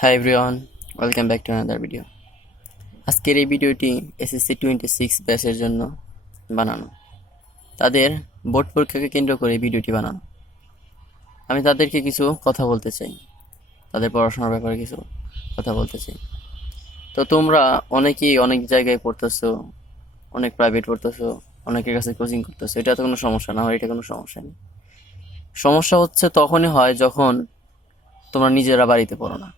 Hi everyone, welcome back to another video. আজকের এই ভিডিওটি এসএসসি 26 ব্যাচের জন্য বানানো। তাদের বোর্ড পরীক্ষাকে কেন্দ্র করে এই ভিডিওটি বানানো। আমি তাদেরকে কিছু কথা বলতে চাই, তাদের পড়াশোনার ব্যাপারে কিছু কথা বলতে চাই। তো তোমরা অনেকেই অনেক জায়গায় পড়তেছো, অনেক প্রাইভেট পড়তেছো, অনেকের কাছে কোচিং করতেছো। এটা তো কোনো সমস্যা না, আমার এটা কোনো সমস্যা নেই। সমস্যা হচ্ছে তখনই হয় যখন তোমরা নিজেরা বাড়িতে পড়ো না,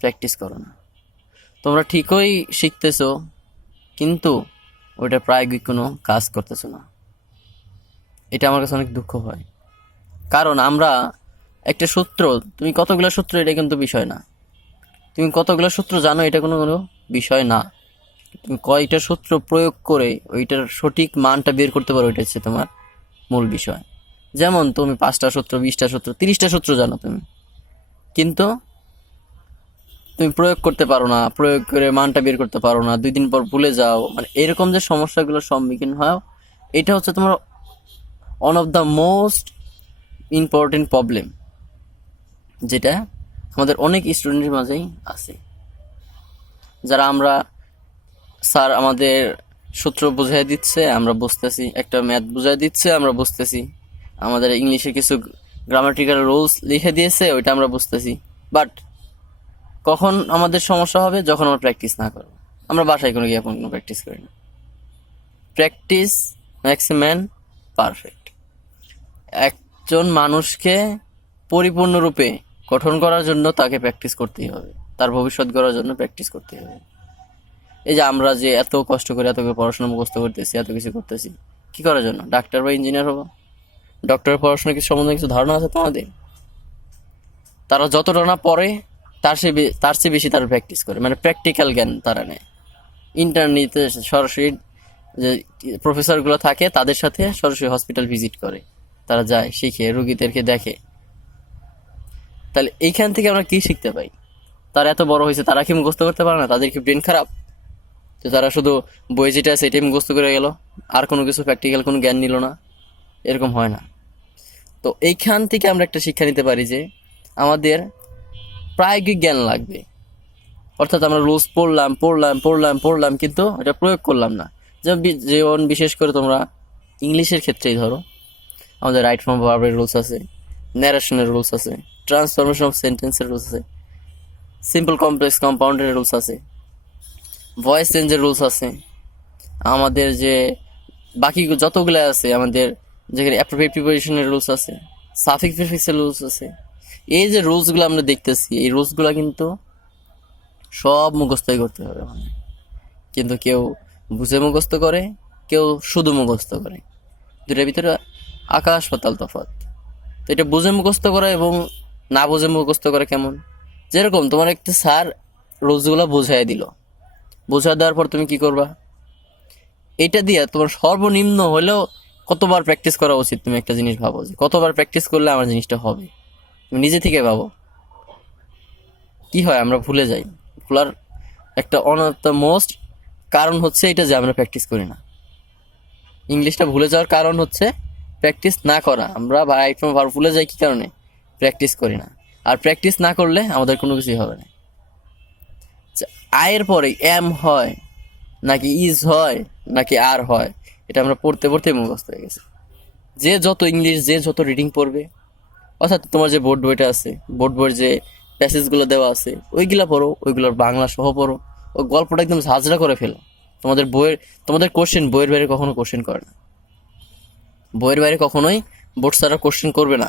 প্র্যাকটিস করো না। তোমরা ঠিকই শিখতেছো, কিন্তু ওইটা প্রায়োগিক কোনো কাজ করতেছো না। এটা আমার কাছে অনেক দুঃখ হয়, কারণ আমরা একটা সূত্র, তুমি কতগুলো সূত্র এটা কিন্তু বিষয় না। তুমি কতগুলো সূত্র জানো এটা কোনো কোনো বিষয় না। তুমি কয়টা সূত্র প্রয়োগ করে ওইটার সঠিক মানটা বের করতে পারো, ওইটা হচ্ছে তোমার মূল বিষয়। যেমন তুমি 5টা সূত্র, 20টা সূত্র, 30টা সূত্র জানো তুমি, কিন্তু তুমি প্রয়োগ করতে পারো না, প্রয়োগ করে মানটা বের করতে পারো না, 2 দিন পর ভুলে যাও। মানে এরকম যে সমস্যাগুলোর সম্মুখীন হয়, এটা হচ্ছে তোমার one of the most important problem, যেটা আমাদের অনেক স্টুডেন্টের মাঝেই আছে। যারা আমরা স্যার আমাদের সূত্র বুঝাই দিচ্ছে, আমরা বুঝতেছি, একটা ম্যাথ বুঝাই দিচ্ছে, আমরা বুঝতেছি, আমাদের ইংলিশে কিছু গ্রামাটিক্যাল রুলস লিখে দিয়েছে, ওইটা আমরা বুঝতেছি। বাট কখন আমাদের সমস্যা হবে? যখন আমরা প্র্যাকটিস না করবো। আমরা বাসায় কোনো গিয়ে কোনো প্র্যাকটিস করি না। Practice makes a man perfect. একজন মানুষকে পরিপূর্ণরূপে গঠন করার জন্য তাকে প্র্যাকটিস করতেই হবে, তার ভবিষ্যৎ গড়ার জন্য প্র্যাকটিস করতেই হবে। এই যে আমরা যে এত কষ্ট করে এত করে পড়াশোনা মুখস্থ করতেছি, এত কিছু করতেছি, কি করার জন্য? ডাক্তার বা ইঞ্জিনিয়ার হবো? ডক্টরের পড়াশোনা কিছু সম্বন্ধে কিছু ধারণা আছে তোমাদের? তারা যতটা না পড়ে তার চেয়ে বেশি তারা প্র্যাকটিস করে, মানে প্র্যাকটিক্যাল জ্ঞান তারা নেয়। ইন্টারনেটে সরাসরি যে প্রফেসরগুলো থাকে তাদের সাথে সরাসরি হসপিটাল ভিজিট করে, তারা যায়, শিখে, রুগীদেরকে দেখে। তাহলে এইখান থেকে আমরা কি শিখতে পাই? তারা এত বড় হয়েছে, তারা কি মুখস্থ করতে পারে না? তাদের কি ব্রেন খারাপ যে তারা শুধু বই যেটা আছে এটাই মুখস্থ করে গেল, আর কোনো কিছু প্র্যাকটিক্যাল কোনো জ্ঞান নিল না? এরকম হয় না। তো এইখান থেকে আমরা একটা শিক্ষা নিতে পারি যে আমাদের প্রায়োগিক জ্ঞান লাগবে। অর্থাৎ আমরা রুলস পড়লাম পড়লাম পড়লাম পড়লাম, কিন্তু এটা প্রয়োগ করলাম না। যেমন বিশেষ করে তোমরা ইংলিশের ক্ষেত্রেই ধরো, আমাদের রাইট ফ্রম ভার্বের রুলস আছে, ন্যারেশনের রুলস আছে, ট্রান্সফরমেশন অফ সেন্টেন্সের রুলস আছে, সিম্পল কমপ্লেক্স কম্পাউন্ডের রুলস আছে, ভয়েস চেঞ্জের রুলস আছে, আমাদের যে বাকি যতগুলো আছে, আমাদের যেখানে অ্যাপ্রোপ্রিয়েট প্রিপোজিশনের রুলস আছে, সাফিক্স প্রিফিক্সের রুলস আছে। এই যে রুলসগুলো আমরা দেখতেছি, এই রুলসগুলো কিন্তু সব মুখস্থই করতে হবে মানে। কিন্তু কেউ বুঝে মুখস্থ করে, কেউ শুধু মুখস্থ করে। দুটার ভিতরে আকাশ পাতাল তফাৎ। তো এটা বুঝে মুখস্থ করা এবং না বুঝে মুখস্থ করা কেমন? যেরকম তোমার একটা স্যার রুলসগুলো বুঝাই দিল, বুঝা দেওয়ার পর তুমি কি করবা? এটা দিয়ে তোমার সর্বনিম্ন হলেও কতবার প্র্যাকটিস করা উচিত? তুমি একটা জিনিস ভাবো যে কতবার প্র্যাকটিস করলে আমার জিনিসটা হবে। তুমি নিজে থেকে ভাবো। কি হয়? আমরা ভুলে যাই। ভুলার একটা ওয়ান অফ দ্য মোস্ট কারণ হচ্ছে এটা যে আমরা প্র্যাকটিস করি না। ইংলিশটা ভুলে যাওয়ার কারণ হচ্ছে প্র্যাকটিস না করা। আমরা রাইট ফ্রম ভার্ব ভুলে যাই কি কারণে? প্র্যাকটিস করি না। আর প্র্যাকটিস না করলে আমাদের কোনো কিছুই হবে না। আয়ের পরে এম হয় নাকি ইজ হয় নাকি আর হয়, এটা আমরা পড়তে পড়তে মুখস্থ হয়ে গেছে। যে যত ইংলিশ, যে যত রিডিং পড়বে, অর্থাৎ তোমার যে বোর্ড বইটা আছে, বোর্ড বইয়ের যে প্যাসেজগুলো দেওয়া আছে ওইগুলা পড়ো, ওইগুলোর বাংলা সহ পড়ো, ও গল্পটা একদম ঝাঁঝরা করে ফেলো। তোমাদের কোশ্চেন বইয়ের বাইরে কখনো কোশ্চেন করে না। বইয়ের বাইরে কখনোই বোর্ড স্যাররা কোশ্চেন করবে না,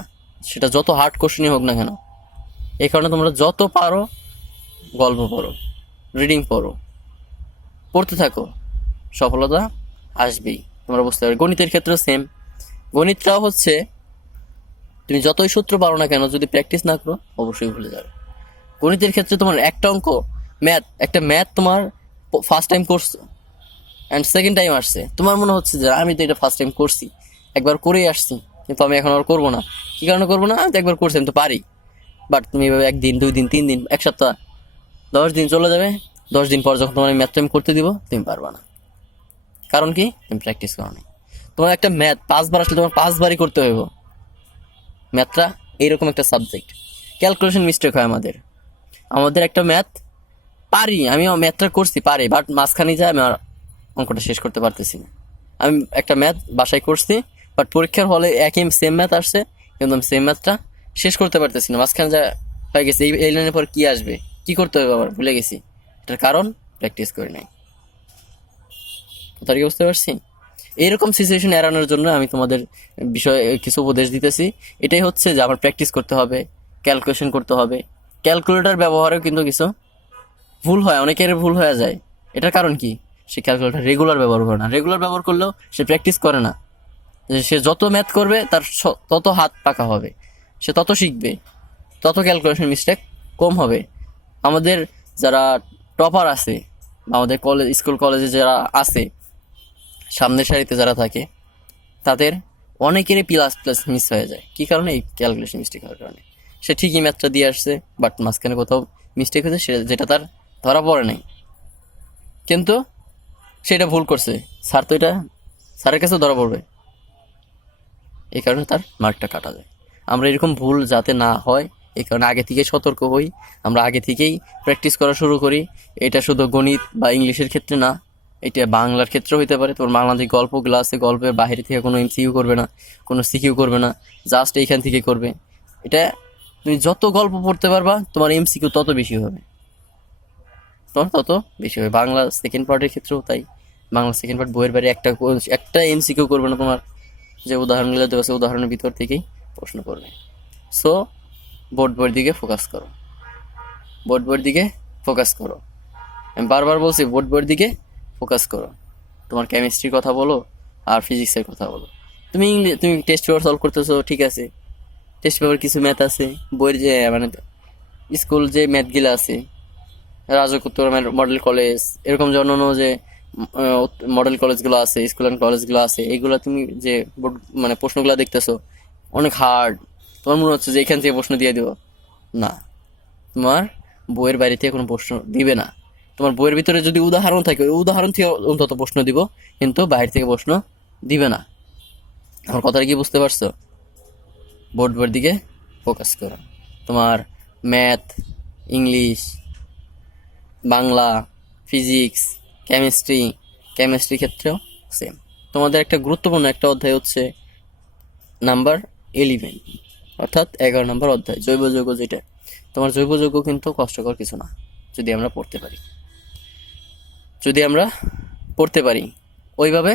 সেটা যত হার্ড কোশ্চেনই হোক না কেন। এই কারণে তোমরা যত পারো গল্প পড়ো, রিডিং পড়ো, পড়তে থাকো, সফলতা আসবেই। তোমরা বুঝতে পারবে। গণিতের ক্ষেত্রে সেম। গণিতটাও হচ্ছে তুমি যতই সূত্র পারো না কেন, যদি প্র্যাকটিস না করো অবশ্যই ভুলে যাবে। গণিতের ক্ষেত্রে তোমার একটা অঙ্ক, একটা ম্যাথ তোমার ফার্স্ট টাইম করছো অ্যান্ড সেকেন্ড টাইম আসছে, তোমার মনে হচ্ছে যে আমি তো এটা ফার্স্ট টাইম করছি, একবার করেই আসছি, কিন্তু আমি এখন আর করবো না। কি কারণে করবো না? আমি তো একবার করছি, আমি তো পারি। বাট তুমি এভাবে 1 দিন 2 দিন 3 দিন 1 সপ্তাহ 10 দিন চলে যাবে। 10 দিন পর যখন তোমার ম্যাথ টাইম করতে দিব, তুমি পারবা না। কারণ কি? তুমি প্র্যাকটিস করো না। তোমার একটা ম্যাথ 5 বার আসলে তোমার 5 বারই করতে হইব। ম্যাথটা এইরকম একটা সাবজেক্ট, ক্যালকুলেশন মিস্টেক হয় আমাদের। আমাদের একটা ম্যাথ পারি, আমি ম্যাথটা করছি পারি, বাট মাঝখানে যায় আমি আর অঙ্কটা শেষ করতে পারতেছি না। আমি একটা ম্যাথ বাসায় করছি, বাট পরীক্ষার হলে একই সেম ম্যাথ আসছে, কিন্তু আমি সেম ম্যাথটা শেষ করতে পারতেছি না, মাঝখানে যা হয়ে গেছে। এই লাইনের পর কি আসবে, কি করতে হবে আবার ভুলে গেছি। এটার কারণ প্র্যাকটিস করি নাই। কথা কি বুঝতে পারছি? এইরকম সিচুয়েশন এড়ানোর জন্য আমি তোমাদের বিষয়ে কিছু উপদেশ দিতেছি। এটাই হচ্ছে যে আমার প্র্যাকটিস করতে হবে, ক্যালকুলেশন করতে হবে। ক্যালকুলেটর ব্যবহারেও কিন্তু কিছু ভুল হয়, অনেকের ভুল হয়ে যায়। এটার কারণ কি? সে ক্যালকুলেটর রেগুলার ব্যবহার করে না। রেগুলার ব্যবহার করলেও সে প্র্যাকটিস করে না। সে যত ম্যাথ করবে তার তত হাত পাকা হবে, সে তত শিখবে, তত ক্যালকুলেশন মিস্টেক কম হবে। আমাদের যারা টপার আছে, আমাদের কলেজ স্কুল কলেজে যারা আছে, সামনের সারিতে যারা থাকে, তাদের অনেকেরই প্লাস প্লাস মিস হয়ে যায়। কি কারণে? এই ক্যালকুলেশন মিস্টেক হওয়ার কারণে। সে ঠিকই ম্যাথটা দিয়ে আসছে, বাট মাঝখানে কোথাও মিস্টেক হয়েছে, যেটা তার ধরা পড়ে নাই, কিন্তু সেটা ভুল করছে। স্যার তো এটা স্যারের কাছে ধরা পড়বে, এই কারণে তার মার্কটা কাটা যায়। আমরা এরকম ভুল যাতে না হয়, এই কারণে আগে থেকেই সতর্ক হই, আমরা আগে থেকেই প্র্যাকটিস করা শুরু করি। এটা শুধু গণিত বা ইংলিশের ক্ষেত্রে না, এটা বাংলার ক্ষেত্রেও হইতে পারে। তোমার বাংলা যে গল্পগুলো আছে, গল্পের বাইরে থেকে কোনো এমসিকিউ করবে না, কোনো সিকিউ করবে না, জাস্ট এইখান থেকে করবে। এটা তুমি যত গল্প পড়তে পারবা, তোমার এমসিকিউ তত বেশি হবে, তোমার তত বেশি হবে। বাংলা সেকেন্ড পার্টের ক্ষেত্রেও তাই। বাংলা সেকেন্ড পার্ট বইয়ের বাইরে একটা এমসিকিউ করবে না। তোমার যে উদাহরণগুলো দেওয়া আছে, উদাহরণের ভিতর থেকেই প্রশ্ন করবে। সো বোর্ড বইয়ের দিকে ফোকাস করো, বোর্ড বইয়ের দিকে ফোকাস করো। আমি বারবার বলছি বোর্ড বইয়ের দিকে ফোকাস করো। তোমার কেমিস্ট্রির কথা বলো আর ফিজিক্সের কথা বলো। তুমি টেস্ট পেপার সলভ করতেছো, ঠিক আছে, টেস্ট পেপার কিছু ম্যাথ আছে, বইয়ের যে মানে স্কুল যে ম্যাথগুলো আছে, রাজকোত্তর মডেল কলেজ, এরকম অন্যান্য যে মডেল কলেজগুলো আছে, স্কুল অ্যান্ড কলেজগুলো আছে, এগুলো তুমি যে মানে প্রশ্নগুলো দেখতেছো অনেক হার্ড, তোমার মনে হচ্ছে যে এখান থেকে প্রশ্ন দিয়ে দেবো। না, তোমার বইয়ের বাইরে থেকে কোনো প্রশ্ন দিবে না। তোমার বইয়ের ভিতরে যদি উদাহরণ থাকে, ওই উদাহরণ থেকে অন্তত প্রশ্ন দিব, কিন্তু বাইরে থেকে প্রশ্ন দিবে না। আমার কথাটা কি বুঝতে পারছো? বোর্ড বইয়ের দিকে ফোকাস করো। তোমার math, English, Bangla, physics, chemistry ক্ষেত্রেও সেম। তোমাদের একটা গুরুত্বপূর্ণ একটা অধ্যায় হচ্ছে নাম্বার 11, অর্থাৎ 11 নম্বর অধ্যায় জৈব যৌগ। যেটা তোমার জৈব যৌগ কিন্তু কষ্টকর কিছু না, যদি আমরা পড়তে পারি। যদি আমরা পড়তে পারি, ওইভাবে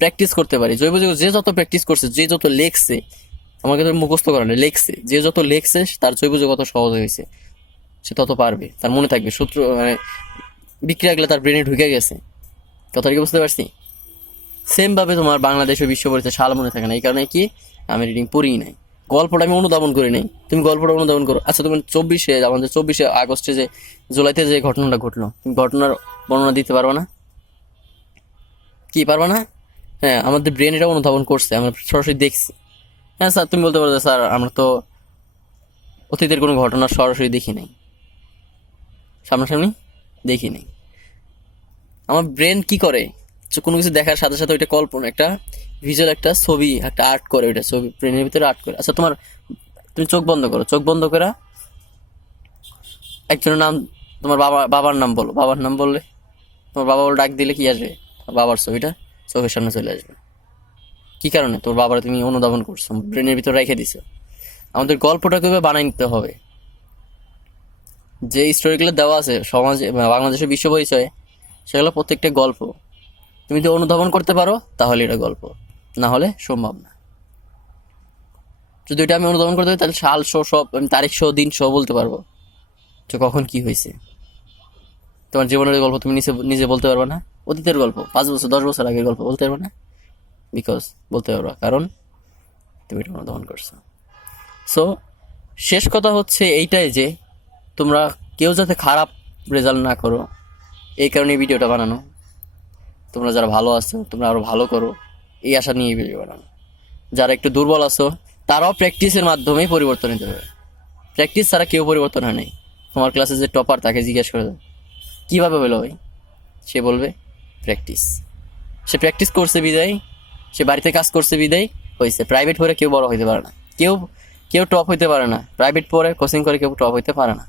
প্র্যাকটিস করতে পারি। জৈব যৌগ যে যত প্র্যাকটিস করছে, যে যত লেখছে, আমাকে তো মুখস্থ করানো, লেখছে, যে যত লেখছে তার জৈব যৌগ তত সহজ হয়েছে, সে তত পারবে, তার মনে থাকবে, সূত্র মানে বিক্রিয়াগুলো তার ব্রেনে ঢুকে গেছে। কথাটা কি বুঝতে পারছি? সেম ভাবে তোমার বাংলাদেশের বিশ্ব পরিচয় সাল মনে থাকে না, এই কারণে কি আমি রিডিং পড়ি নাই, গল্পটা আমি অনুধাবন করি নাই। তুমি গল্পটা অনুধাবন করো। আচ্ছা, তুমি আমাদের 24শে আগস্টে যে জুলাইতে যে ঘটনাটা ঘটলো, তুমি ঘটনার বর্ণনা দিতে পারবে না? কি পারবে না? হ্যাঁ, আমাদের ব্রেন এটা অনুধাবন করছে, আমরা সরাসরি দেখছি। হ্যাঁ স্যার, তুমি বলতে পারো যে স্যার আমরা তো অতীতের কোনো ঘটনা সরাসরি দেখি নাই, সামনাসামনি দেখি নাই। আমার ব্রেন কি করে, কোনো কিছু দেখার সাথে সাথে ওইটা কল্পনা, একটা ভিজুয়াল, একটা ছবি, একটা আর্ট করে, ওইটা ছবি ব্রেনের ভিতরে আর্ট করে। আচ্ছা, তুমি চোখ বন্ধ করো, চোখ বন্ধ করে একজনের নাম, তোমার বাবার নাম বলো। বাবার নাম বললে, তোমার বাবা বলে ডাক দিলে কি আসবে? বাবার ছবিটা চোখের সামনে চলে আসবে। কি কারণে? তোর বাবার তুমি অনুধাবন করছো, ব্রেনের ভিতরে রেখে দিছো। আমাদের গল্পটাকে বানাই নিতে হবে। যে স্টোরিগুলো দেওয়া আছে সমাজে, বাংলাদেশের বিশ্ব পরিচয়ে, সেগুলো প্রত্যেকটা গল্প। তুমি যদি অনুধাবন করতে পারো তাহলে এটা গল্প, না হলে সম্ভব না। যদি এটা আমি অনুধাবন করতে পারি, তাহলে সাল শো সব, আমি তারিখ শো, দিন শো বলতে পারবো যে কখন কি হয়েছে। তোমার জীবনের গল্প তুমি নিজে নিজে বলতে পারবে না, অতীতের গল্প 5 বছর 10 বছর আগের গল্প বলতে পারবে না, বিকজ বলতে পারবা কারণ তুমি এটা অনুধাবন করছো। সো শেষ কথা হচ্ছে এইটাই যে তোমরা কেউ যাতে খারাপ রেজাল্ট না করো, এই কারণে ভিডিওটা বানানো। তোমরা যারা ভালো আছো, তোমরা আরো ভালো করো, এই আশা নিয়ে ভিডিও বানানো। যারা একটু দুর্বল আছো, তারাও প্র্যাকটিসের মাধ্যমেই পরিবর্তন নিতে হবে। প্র্যাকটিস ছাড়া কেউ পরিবর্তন হয় নাই। তোমার ক্লাসে যে টপার, তাকে জিজ্ঞেস করে কিভাবে হলো ভাই, সে বলবে প্র্যাকটিস। সে প্র্যাকটিস করছে বিদায়, সে বাড়িতে কাজ করছে বিদায় হয়েছে। প্রাইভেট পড়ে কেউ বড় হইতে পারে না, কেউ টপ হইতে পারে না। প্রাইভেট পড়ে কোচিং করে কেউ টপ হইতে পারে না।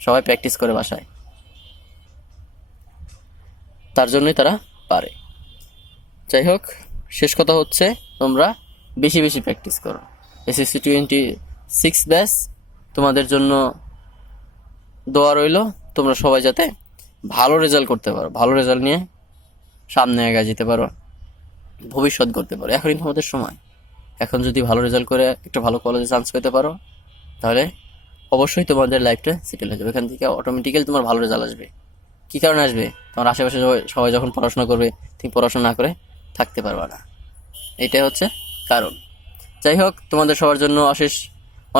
সবাই প্র্যাকটিস করে বাসায়, তার জন্যই তারা পারে। যাই হোক, শেষ কথা হচ্ছে তোমরা বেশি বেশি প্র্যাকটিস করো। এসএসসি 26 ব্যাচ তোমাদের জন্য দোয়া রইল, তোমরা সবাই যাতে ভালো রেজাল্ট করতে পারো, ভালো রেজাল্ট নিয়ে সামনে এগিয়ে যেতে পারো, ভবিষ্যৎ করতে পারো। এখনই তোমাদের সময়। এখন যদি ভালো রেজাল্ট করে একটা ভালো কলেজে চান্স পেতে পারো, তাহলে অবশ্যই তোমাদের লাইফটা সেটেল হয়ে যাবে। এখান থেকে অটোমেটিক্যালি তোমার ভালো রেজাল্ট আসবে। কী কারণে আসবে? তোমার আশেপাশে সবাই যখন পড়াশোনা করবে, তুমি পড়াশোনা না করে থাকতে পারবে না। এটাই হচ্ছে কারণ। যাই হোক, তোমাদের সবার জন্য অশেষ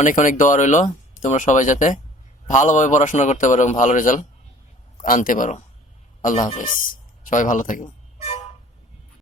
অনেক অনেক দোয়া রইল, তোমরা সবাই যাতে ভালোভাবে পড়াশোনা করতে পারো এবং ভালো রেজাল্ট আনতে পারো। আল্লাহ হাফেজ, সবাই ভালো থাকো।